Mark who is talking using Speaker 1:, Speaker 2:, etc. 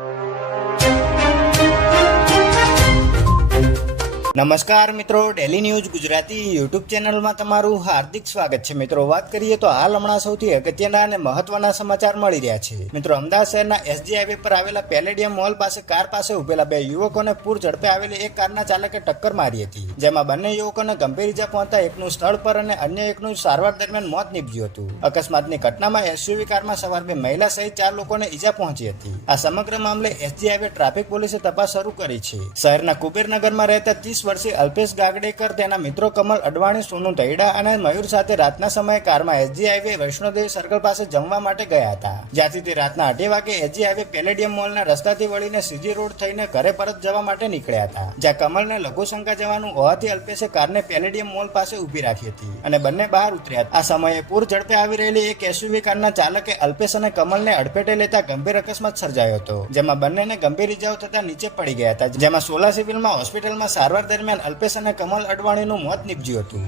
Speaker 1: you. નમસ્કાર મિત્રો daily news Gujarati YouTube ચેનલમાં તમારું હાર્દિક સ્વાગત છે. મિત્રો, વાત કરીએ તો હાલ હમણાં સૌથી અગત્યના અને મહત્વના સમાચાર મળી રહ્યા છે. મિત્રો, અમદાવાદ શહેરના એસજી હાઈવે પર આવેલા પેલેડિયમ મોલ પાસે કાર પાસે ઉભેલા બે યુવકોને પૂર ઝડપે આવેલી એક કારના ચાલકે ટક્કર મારી હતી. જેમાં બંને યુવકોને ગંભીર ઇજા પહોંચતા એકનું સ્થળ પર અને અન્ય એકનું સારવાર દરમિયાન મોત નીપજ્યું હતું. અકસ્માતની ઘટનામાં એસયુવી કારમાં સવાર બે મહિલા સહિત ચાર લોકોને ઈજા પહોંચી હતી. આ સમગ્ર મામલે એસજી હાઈવે ટ્રાફિક પોલીસે તપાસ શરૂ કરી છે. શહેરના કુબેરનગરમાં રહેતા ત્રીસ વર્ષીય અલ્પેશ ગાગડેકર, તેના મિત્રો કમલ અડવાણી, સોનુ તૈડા અને મયુર સાથે રાતના સમયે કારમાં એસજી હાઈવે વૈષ્ણોદેવી સર્કલ પાસે જમવા માટે ગયા હતા. જ્યાંથી તે રાતના અઢી વાગે એસજી હાઈવે પેલેડિયમ મોલના રસ્તાથી વળીને સીજી રોડ થઈને ઘરે પરત જવા માટે નીકળ્યા હતા. જ્યાં કમલને લઘુશંકા જવાનું હોવાથી અલ્પેશે કારને પેલેડિયમ મોલ પાસે ઊભી રાખી હતી અને બંને બહાર ઉતર્યા આ સમયે પૂર ઝડપે આવી રહેલી એક એસયુવી કારના ચાલકે અલ્પેશ અને કમલને અડફેટે લેતા ગંભીર અકસ્માત સર્જાયો હતો, જેમાં બંનેને ગંભીર ઇજાઓ થતા નીચે પડી ગયા હતા. જેમાં સોલા સિવિલમાં હોસ્પિટલમાં સારવાર દરમિયાન અલ્પેશ અને કમલ અડવાણીનું મોત નીપજ્યું હતું.